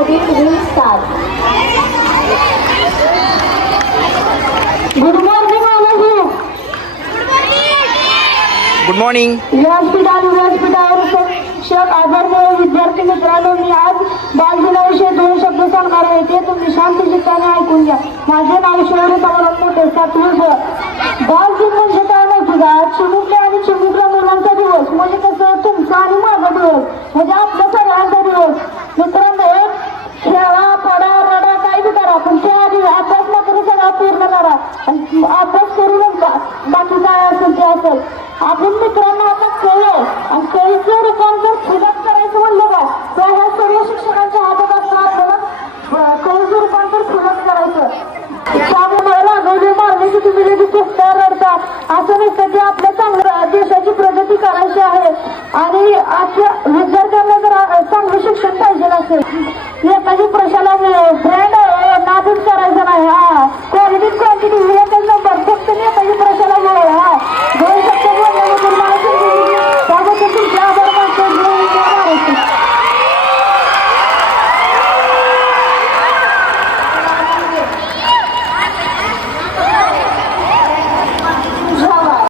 मधील will start. Good morning all of you. Good morning. व्यासपीठावर शिक्षक आदरणीय विद्यार्थी मित्रांनो, मी आज बालदिनाविषयी 2 शब्द सांगणार आहे. ते तुम्ही शांत चित्ताने ऐकून घ्या. माझे नाव शौर्य तमराम मोठे, 7वी ब. बालदिन म्हणजे काय माहिती का? चिमुकल्या आणि चिमुकल्या मुलांचा दिवस, म्हणजे कसं तुमचा आणि माझा दिवस, म्हणजे आपल्या सगळ्यांचा दिवस. मित्रांनो, खेळा पडा रडा काही बी करा, पण त्याआधी अभ्यास मात्र सगळा पूर्ण करा. आणि अभ्यास करूनच बाकी काय असेल ते असेल. आपण मित्रांनो आता कळलं, आणि कळीचं रूपांतर फुलात करायचं म्हणलं का, तर ह्या सर्व शिक्षकांच्या हातात असतं आपल्याला कळीचं रूपांतर फुलात करायचं. त्यामुळे रागवले मारले की तुम्ही लगेच पुस्तकावर रडता असं नसतं. की आपल्या चांगल्या देशाची प्रगती करायची आहे आणि आजच्या विद्यार्थ्यांना जर चांगलं शिक्षण पाहिजे असेल, एखादी प्रशाला